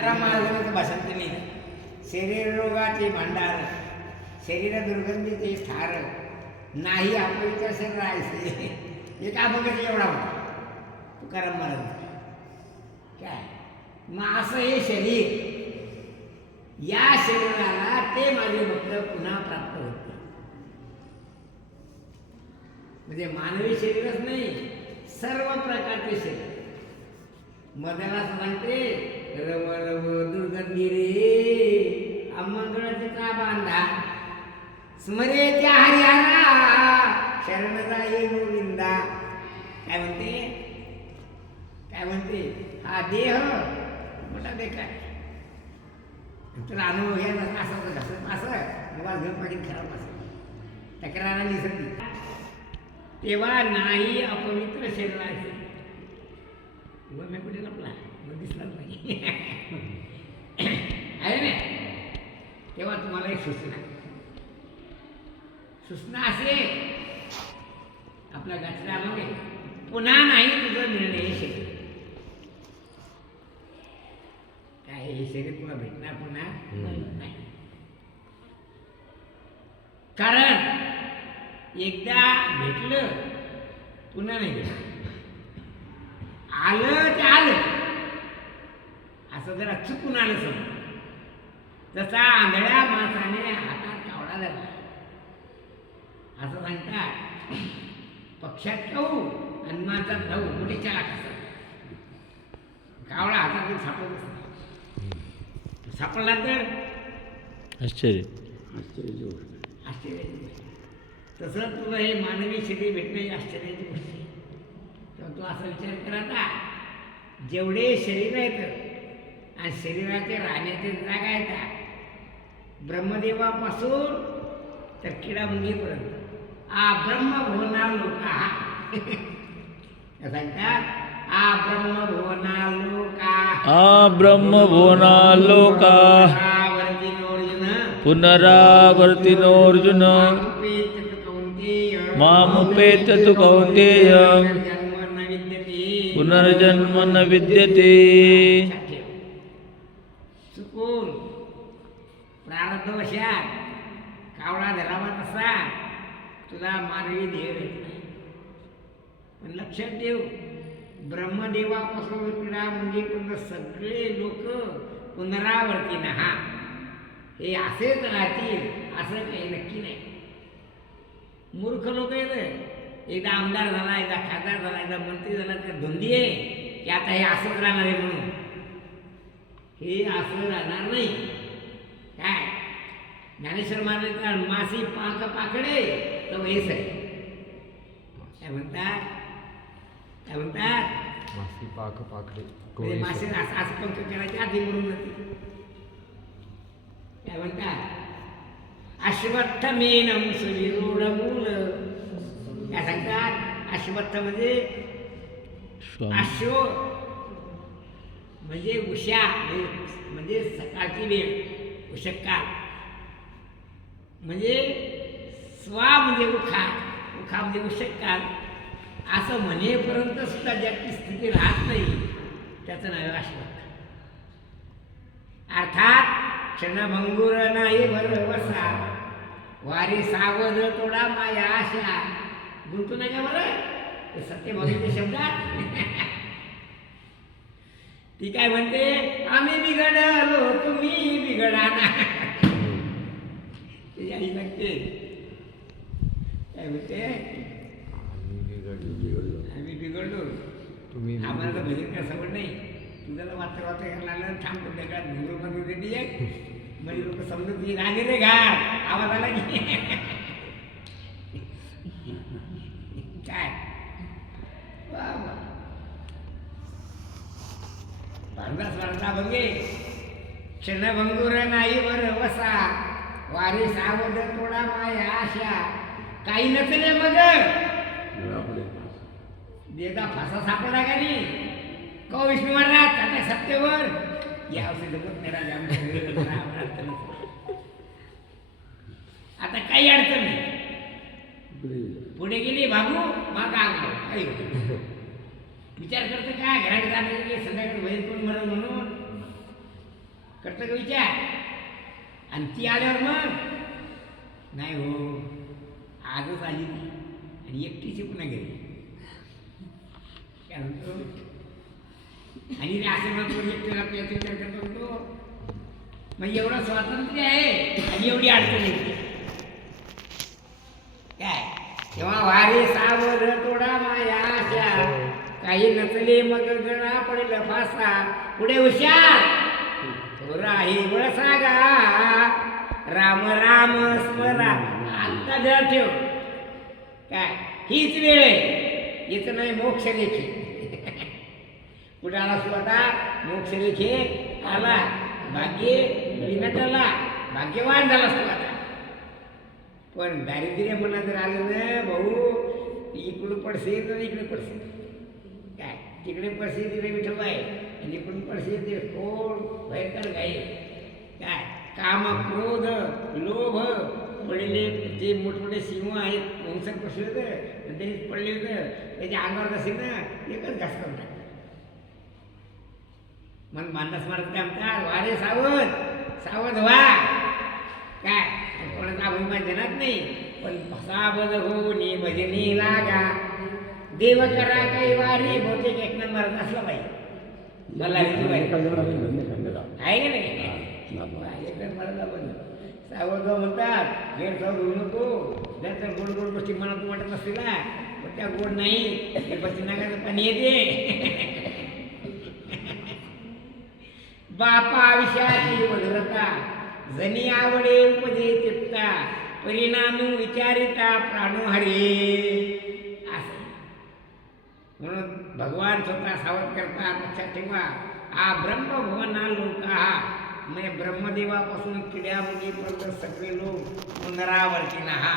तुकाराम महाराजांचं भाषण केली. शरीर रोगाचे भांडार, शरीर दुर्गंधीचे स्थार, नाही अपवित्र शरीर राहायचे. हे का बघत एवढा होता तुकाराम महाराज काय. मग असं हे शरीर, या शरीराला ते माझे भक्त पुन्हा प्राप्त होते. म्हणजे मानवी शरीरच नाही, सर्व प्रकारचे शरीर. मधाला सांगते रव रव दुर्गंधी रे अमंगळचा बांधा, स्मरे त्या हरियाला शरण जाई गोविंदा. काय म्हणते, काय म्हणते, हा देह मोठा बेकार. तुला अनुभव घ्यायला असं होतं घसत असं मला घर पाठीत खराब असं तक्रार आली सगळी. तेव्हा नाही अपवित्र शरीराचे मी कुठे लपला मग दिसलाच नाही आहे ना. तेव्हा तुम्हाला एक सूचना असे आपल्या गाठल्यामध्ये पुन्हा नाही तुझं निर्णय शरीर काय, हे शरीर तुला भेटणार पुन्हा नाही. कारण एकदा भेटलं पुन्हा नाही भेटलं. आलं ते आलं, असं जरा चुकून आलं समज. जसा आंधळ्या माणसाने हातात कावळा धरला असं सांगतात. पक्षात खाऊ आणि माणसात धाऊ मोठे चालाक असतात. कावळा हातात सापडत सापडला तर आश्चर्य. आश्चर्याची गोष्ट. तसं तुला हे मानवी शरीर भेटणे आश्चर्याची गोष्ट आहे. तेव्हा तू असा विचार करा, जेवढे शरीर आहेत आणि शरीराचे राहण्याचे जागा आहेत, ब्रह्मदेवापासून तर किडामुंगीपर्यंत ब्रह्मभुवना लोका सांगतात. ब्रह्मभुवना लोका ब्रह्मभुवनालोका पुनरावर्तिनोऽर्जुन मामुपेत्य कौन्तेय पुनर्जन्म न विद्यते. चुकून प्रारब्धवशात कावळा धरावा तसा तुला मानवी ध्येय भेटला. पण लक्षात ठेव, ब्रह्मदेवापासून क्रीडा म्हणजे सगळे लोक पुनरावर्ती हा हे असेच राहतील असं काही नक्की नाही. मूर्ख लोक येत, एकदा आमदार झाला, एकदा खासदार झाला, एकदा मंत्री झाला, तर धुंदी आहे की आता हे असंच राहणार आहे म्हणून. हे असं राहणार नाही. काय ज्ञानेश्वर महाराज मासी पाक पाकडे तर हेच आहे. काय म्हणतात, काय म्हणतात, मासी पाक पाकडे मासे असं पंख करायचे आधी म्हणून जाते. काय म्हणतात, अश्वत्थमेनं सुविरूढ मूल. काय सांगतात, अश्वत्थ म्हणजे अश्व म्हणजे उषा म्हणजे सकाळची वेळ, उषकाळ म्हणजे स्वा म्हणजे उखा, उखा म्हणजे उषकाळ. असं म्हणेपर्यंत सुद्धा ज्याची स्थिती राहत नाही त्याचं नाव अश्वत्थ. अर्थात क्षणभंगुर नाही भरवसा, वारी सावध तोडा माया आशा. गुंतू नका बरं ते सत्यभागीच्या शब्दात. ती काय म्हणते, आम्ही बिघडलो तुम्ही बिघडा ना. ती आई लागते काय म्हणते, आम्ही बिघडलो तुम्ही आम्हाला तर भजन काय सवड नाही. तुझ्याला वाचता वाचता घ्यायला लागलं थांबतो त्या घरात भिंगूरमध्ये रेडी आहे म्हणजे लोक समजत की रागे रे घाट आवाज आला की काय भारदास वारदा भंगे क्षणभंगुर नाही वर वसा, वारी सावध तोडा माया आशा. काही नसले मग देदा फासा सापडला का नाही को विष्णू महाराज आता सत्तेवर या औषध जमत नाही राजा आमच्या. आता काही अडचण नाही, पुढे गेली भागू माग आगलो काही विचार करते काय घरात जाण्याचे संध्याकाळी बाहेर कोण मरण म्हणून. करतं का विचार? आणि ती आल्यावर मग नाही हो, आजच आली ती आणि एकटीची पुन्हा गेली. काय म्हणतो? आणि रे असं म्हणतो एकटीला याचा विचार करतो म्हणतो. मग एवढं स्वातंत्र्य आहे आणि एवढी अडचण येते काय? तेव्हा वारे सावर तोडा माया आशा, काही नचले मग गणा पडेल फासा. पुढे हुशार राही वळसा गा, राम राम स्मरा. आता जरा ठेव काय, हीच वेळ आहे. याचं नाही मोक्ष रेखे. कुठे आला स्वतः मोक्ष रेखे आला, भाग्य विनटला, भाग्यवान झाला स्वतः. पण दारिद्र्य म्हणा जर आलं ना भाऊ, इकडून पडसे तर इकडे पडसे काय, तिकडे पडसे तिकडे विठोबा आहे आणि इकडून पडसे ते कोण भयंकर गाई काय. काम क्रोध लोभ पडलेले जे मोठमोठे सिंह आहेत, वंशक पशु होतं त्यांनी पडले होतं, त्याच्या अंगावर असेल ना एकच घास करून टाकतात. मग मानस मारत काय म्हणतात, वारे सावध सावध व्हा काय. कोणाचा अभिमान देणार नाही, पण सावध होऊन भजनी लागा. देव करा काही वारी, बहुतेक एक नंबर असला पाहिजे. मला आहे का नाही? एक नंबरला बंद सावध म्हणतात. गैरसावध होऊ नको. जर तर गोड गोड गोष्टी मनात वाटत असतील ना, पण त्या गोड नाही, ते पश्चिम नागाचं पाणी येते. बापा विषयाची मधुरता, जनी आवडे उपदे चित्ता, परिणामी विचारिता प्राणोहरी. असं म्हणून भगवान स्वतः सावध करतात. लक्षात ठेवा, हा ब्रह्मभुवना लोका, म्हणजे ब्रह्मदेवापासून किड्यामुलीपर्यंत सगळे लोक पुनरावर्ती हा.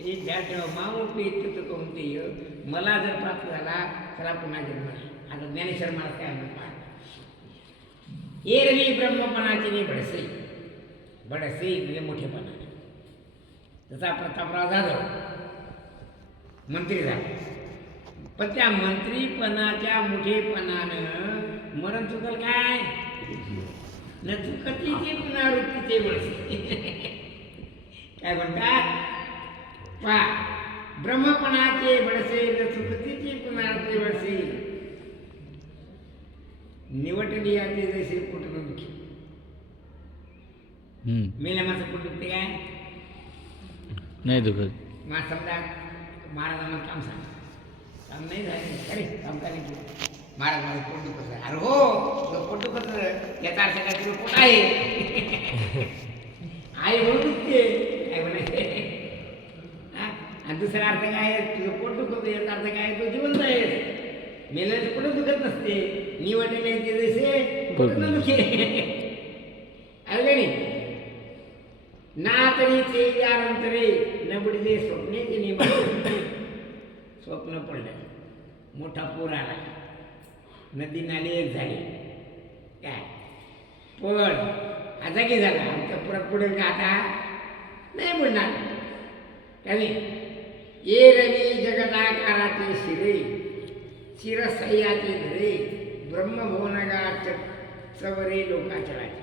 ज्या तेव्हा मामुपी इत्युत कौंतेय, मला जर प्राप्त झाला त्याला पुन्हा जन्म नाही. आता ज्ञानेश्वर महाराज काय म्हणतात, एरवी ब्रह्मपणाचे ने भडसे. भडसे म्हणजे मोठेपणा. जसा प्रतापराव जाधव मंत्री झाला, पण त्या मंत्रीपणाच्या मोठेपणानं मरण चुकल काय न चुकतीचे पुनरावृत्तीचे भडसे. काय म्हणतात पा, ब्रह्मपणाचे भडसे न चुकतीचे पुनरावृत्ती भडसे. निवटली याचे जैसे पोटनं दुखी. मेल्या माणसं पोट दुखते काय नाही दुखत. मग समजा महाराजांना काम सांग, काम नाही झालं, अरे काम काय नाही केलं, महाराज माझं पोट दुखत आहे. अरे हो तुझं पोट दुखत, याचा अर्थ काय तुझं पोट आहे. आई म्हणून दुखते काय म्हणायचे. आणि दुसरा अर्थ काय आहे, तुझं पोट दुखत, याचा अर्थ काय, तो जिवंत आहे. मेल्याचं कुठं दुखत नसते, निवडलेले जैसे पोटनं दुखे. अरे ना तरी ते यानंतरे नबडीचे स्वप्नेचे नियम. स्वप्न पडलं, मोठा पूर आला, नदी नाले एक झाली काय, पण जागी झाला. आमच्या पुरात पुढे का आता नाही बुडणार. त्याने ये रवी जगदाकाराचे शिरे, शिरसह्याचे धरे, ब्रह्मभुवनगा चवरे लोकाचराचे.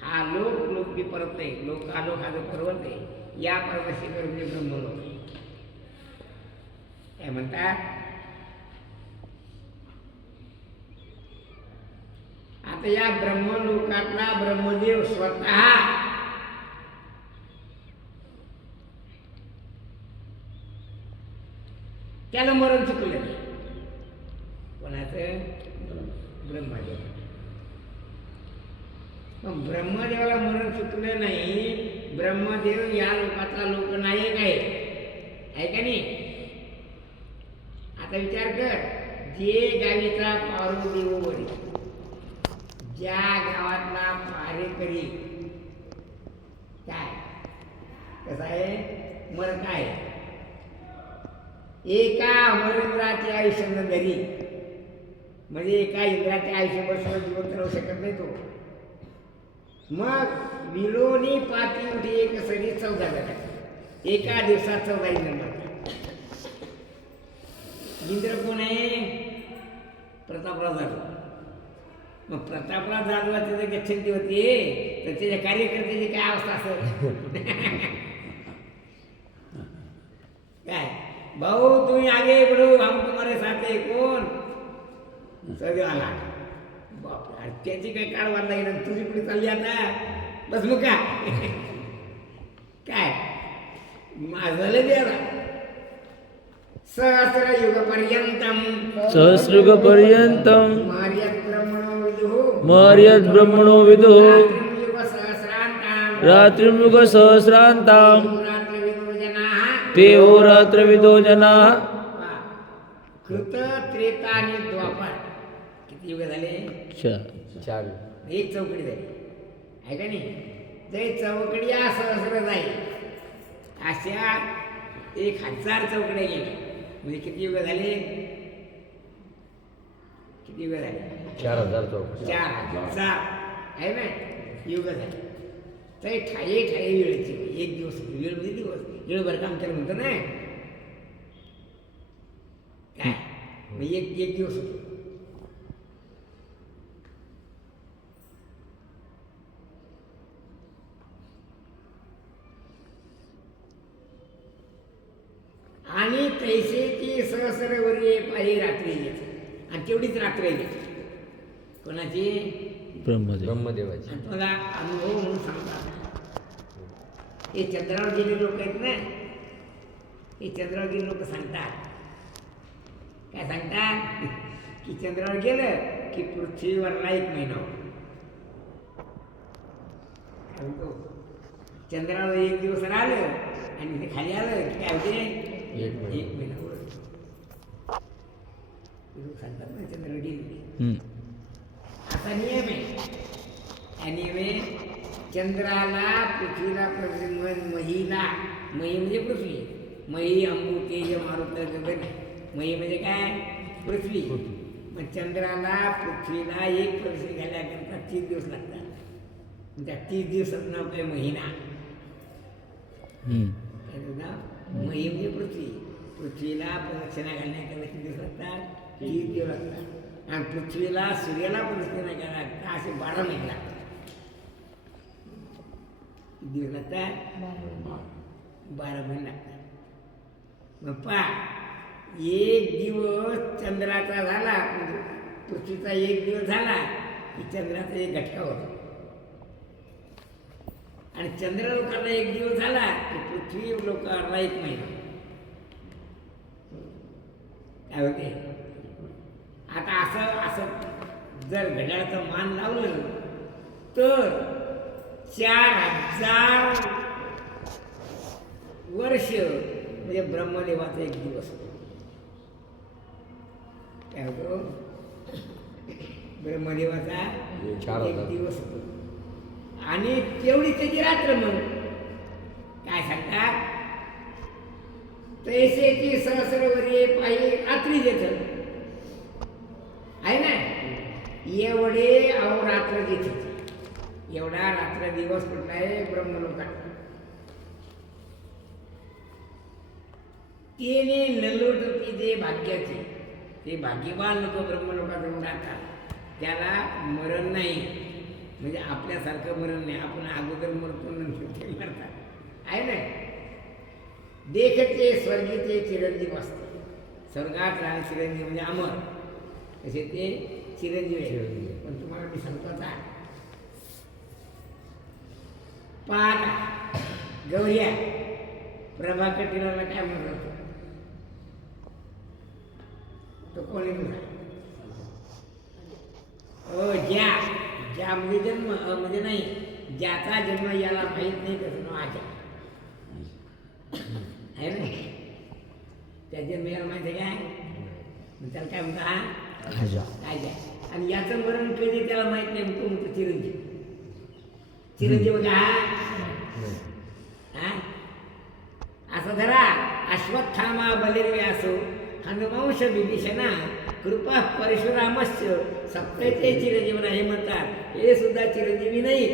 हा लोक लोक बी परत आहे, लोकालोक हा जो पर्वत आहे, या पर्वत शिखर म्हणजे ब्रह्मलोक आहे. काय म्हणतात, आता या ब्रह्मलोकातला ब्रह्मदेव स्वतः त्याला मरण चुकलं. कोणाचं? ब्रह्मदेव. पण ब्रह्मदेवाला मरण चुकलं नाही. ब्रह्मदेव या लोकाचा लोकनायक आहे का नाही. आता विचार कर, जे गावीचा पारुदेववरी, ज्या गावातला पारेकरी काय कसं आहे, मर काय, एका अमरेंद्राचे आयुष्य घरी, म्हणजे एका इंद्राचे आयुष्यभर सगळं जिवंत राहू शकत नाही तो. मग विलोनी पाती उठी एक सरी 14 जगात, एका दिवसात 14 इंद्र मरतात. इंद्र कोण आहे? प्रतापराव जाधव. मग प्रतापराव जाधवाची जर गच्छंती होती तर त्याच्या कार्यकर्त्याची काय अवस्था असेल? काय भाऊ तुम्ही आगे बढो हम तुम्हारे साथ है कोण सगळं आला बापरे अरे त्याची काही काळ वाढला गेला तुझी पुढे चालली आता बस मग काय माझं द्याला सहस्रयुगपर्यंतम सहस्रयुगपर्यंतम मार्यत् ब्रह्मणो विदुः सहस्रान्तां रात्रियुग सहस्रान्तां ते रात्रविदो जनाः कृत त्रेता आणि द्वापर किती युग झाले? 4 एक चौकडी झाली आहे का नाही? ते चौकडी सहस्र जाईल अशा 1000 चौकड्या गेल्या म्हणजे किती युग झाले? किती युग झाले? 4000 चौक 4000 आहे ना युग झाले. तर ठाई वेळेची एक दिवस वेळ म्हणजे दिवस वेळभर काम केलं म्हणतो ना काय मग एक दिवस होतो. आणि तैसेची सहस्रवर्षे पायी रात्री घेते आणि तेवढीच रात्र घेते कोणाची? ब्रह्मदेवाची. आणि तुला अनुभव म्हणून सांगतात हे चंद्रावर गेले लोक आहेत ना हे चंद्रावर गेले लोक सांगतात काय सांगतात की चंद्रावर गेलं की पृथ्वीवरला 1 महिना होतो. काय म्हणतो चंद्रावर 1 दिवस राहिलं आणि ते खाली आलं की काय होते 1 महिना उरत सांगतात ना चंद्रावर गेली. असा नियम आहे. हा नियम आहे चंद्राला पृथ्वीला महीला मही म्हणजे पृथ्वी मही अंबू तेज मारुत गगन मही म्हणजे काय? पृथ्वी. मग चंद्राला पृथ्वीला 1 वर्ष घालण्याकरता 30 दिवस लागतात. त्या 30 दिवसात नाव काय? महिना. मही म्हणजे पृथ्वीला प्रदक्षिणा घालण्याकरता किती दिवस लागतात? 30 दिवस लागतात. आणि पृथ्वीला सूर्याला प्रदक्षिणा घालण्याकरता असे 12 महिने लागतात. किती दिवस लागतात? 12 महिने लागतात. मग पहा 1 दिवस चंद्राचा झाला पृथ्वीचा 1 दिवस झाला की चंद्राचा 1 घटका होतो आणि चंद्र लोकांना 1 दिवस झाला की पृथ्वी लोकांना 1 महिना. काय होते? आता असं जर घड्याळाचं मान लावलं तर 4000 वर्ष म्हणजे ब्रह्मदेवाचा 1 दिवस होतो. काय होतो? ब्रह्मदेवाचा 1 दिवस होतो आणि तेवढी त्याची रात्र. मग काय सांगतात? तैसेची सहस्रवर्षे पायी रात्री देत आहे ना एवढे अहोरात्र देत एवढा रात्र दिवस कुठला आहे? ब्रह्मलोकात. तेने नलोटती जे भाग्याचे ते भाग्यवान लोक ब्रह्मलोकात जाऊन राहतात त्याला मरण नाही. म्हणजे आपल्यासारखं मरण नाही. आपण अगोदर मरतो नंतर ते मरतात आहे ना. देखते स्वर्गीचे चिरंजीव असते. स्वर्गात राहणे चिरंजीव म्हणजे अमर तसे ते चिरंजीव आहे. पण तुम्हाला मी सांगतो आता पाहता गौऱ्या प्रभाकर टिळकला काय म्हणत होतो? तो कोणी तुझा? ज्या म्हणजे जन्म म्हणजे नाही ज्याचा जन्म याला माहीत नाही त्याचं नाव आजा आहे ना. त्या जन्म याला माहिती आहे काय? त्याला काय म्हणतो? आजा. आणि याचं मरण कधी त्याला माहित नाही म्हणतो म्हणतो चिरंजीव. चिरंजीव का असं धरा. अश्वत्थामा बलिर्व्यासो हनुवंश विभीषणा कृपा परशुरामश्च सप्तैते चिरंजीवन हे म्हणतात. हे सुद्धा चिरंजीवी नाही.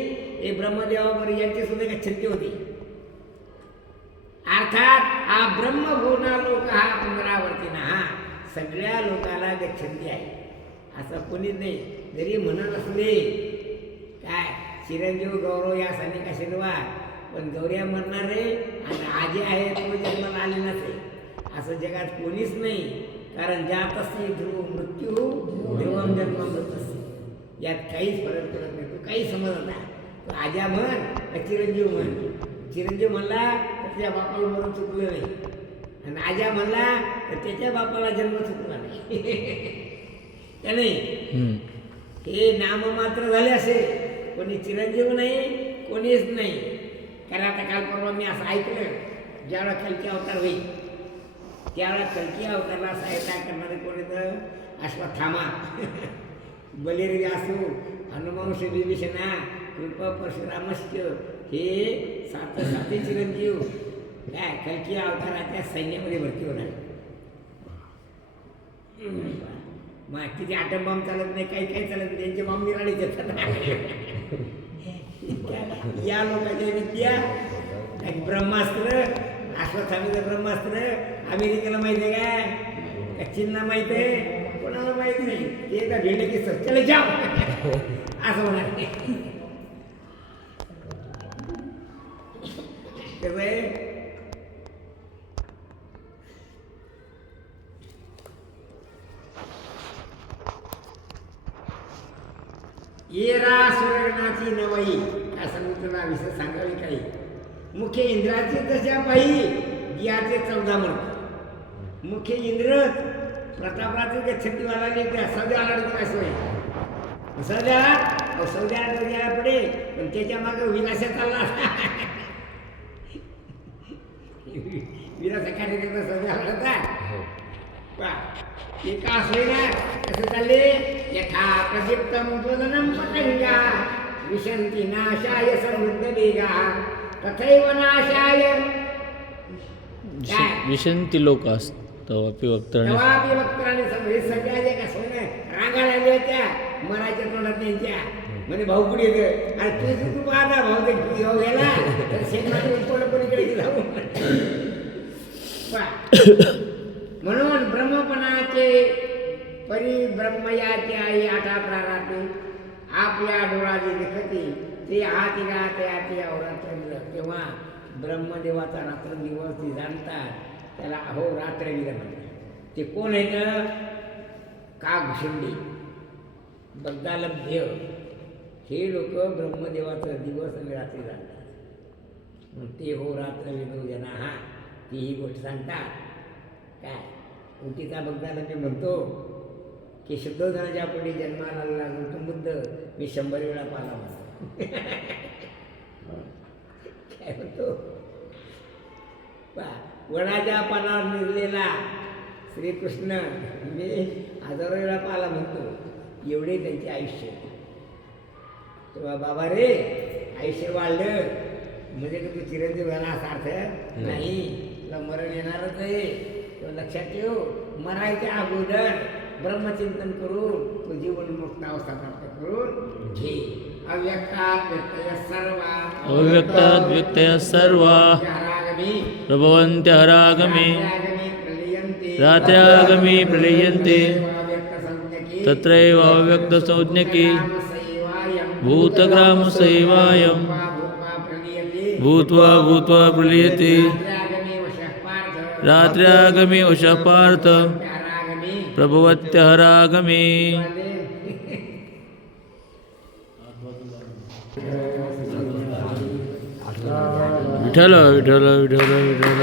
हे ब्रह्मदेवावर यांची सुद्धा गच्छंती होती. अर्थात हा ब्रह्मभूना लोक हा पुनरावर्तीना हा सगळ्या लोकाला गच्छंती आहे असं कोणीच नाही. जरी म्हणत असले काय चिरंजीव गौरव या सैनिक आशीर्वाद, पण गौऱ्या मरणार आहे आणि आजी आहे तो जन्माला आले नसे असं जगात कोणीच नाही. कारण ज्यात असते ध्रुव मृत्यू ध्रुवम जन्म मृत्यू, यात काहीच फरक पडत नाही. तू काही समजत नाही. तू आजा म्हण का चिरंजीव म्हण. चिरंजीव म्हणला तर त्याच्या बापाला मरण चुकलं नाही, आणि आजा म्हणला तर त्याच्या बापाला जन्म चुकला नाही. त्या नाही हे नाम मात्र झाले असे, कोणी चिरंजीव नाही कोणीच नाही. कारण आता काल परवा मी असं ऐकलं, ज्यावेळा कल्की अवतार होईल त्यावेळा कल्की अवतारला सहायता करणारे कोणी तर अश्वत्थामा, बलिर व्यासू, हनुवंश विभीषणा, कृपा परशुरामश्च, हे साती चिरंजीव काय कल्की अवताराच्या सैन्यामध्ये भरती होणार. मग किती आटम बॉम्ब चालत नाही, काही काही चालत नाही, त्यांचे बॉम्ब निराळीच येतात. या लोकांच्या विद्या ब्रह्मास्त्र, अश्वत्थामीचं ब्रह्मास्त्र अमेरिकेला माहिती आहे काय, चीनला माहित आहे, कोणाला माहित नाही. ते का भेटले की चले जाव असं होणार नाही. कसं आहे येरा सुवर्णाची नवई, काय सांगू तुला विषय सांगावी काही. मुख्य इंद्राची तशा पायी गियाचे 14 मर्द. मुख्य इंद्र प्रतापरात्री गच्छतीवाला त्या सौद्याला काय सोय सौद्याला पडे, पण त्याच्या मागे विनाशा चालला विनाशा कार्यक्रम सौद्याला होता. एका असोयना कसं चालले, यथा प्रदीप्तम ज्वलनं पतंगा विशंती नाशाय समृद्ध वेगा तथैव नाशाय विशंती लोक असतावापी वक्त्राने हे सगळ्या जे का सोयनं रांगा लागल्या होत्या मरायच्या तोंडात त्यांच्या म्हणे भाऊ कुठे येतं, अरे तू पाहता भाऊ ते घेऊ गेला तर शेतमाती कोणीकडे जाऊ. म्हणून ब्रह्मपणाचे परिब्रह्मयाचे आई आठा प्राराते आपल्या डोळाची देखते ते हाती राहते हाती अवरात्र दिलं. तेव्हा ब्रह्मदेवाचा रात्रंदिवस ते जाणतात, त्याला अहोरात्र दिलं म्हणतात. ते कोण आहे? कागभुषुंडी, बगदालभ्य, हे लोक ब्रह्मदेवाचं दिवस आणि रात्री जाणतात. ते हो रात्र विदो जना हा ती ही गोष्ट सांगतात. काय उटीचा बगदालभ्य म्हणतो की शुद्धोधनाच्या पुढे जन्माला आलेला गौतम बुद्ध मी 100 वेळा पाहिला म्हणतो. काय म्हणतो? वडाच्या पानावर निघलेला श्रीकृष्ण मी 1000 वेळा पाहिला म्हणतो. एवढे त्यांचे आयुष्य. तेव्हा बाबा रे आयुष्य वाढलं म्हणजे तू चिरंजीव झाला असा अर्थ नाही. तुला मरण येणारच आहे, तो लक्षात ठेव. मरायच्या अगोदर ब्रह्मचिंतन करून तो जीवनमुक्त अवस्था प्राप्त करून घे. अव्यक्तात् व्यक्तय सर्वा प्रभवन्त्य हरागमे रात्र्यागमे प्रलीयन्ते तत्रैव अव्यक्तसंज्ञके भूतग्रामसेवायं भूत्वा भूत्वा प्रलीयते रात्र्यागमे वशः पार्थ प्रभवत्य हरागमे. विठ्ठल विठ्ठल विठ्ठल विठ्ठल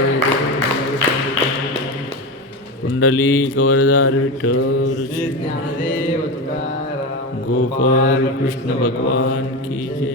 कुंडली कवरदार विठ्ठल गोपाल कृष्ण भगवान की जय.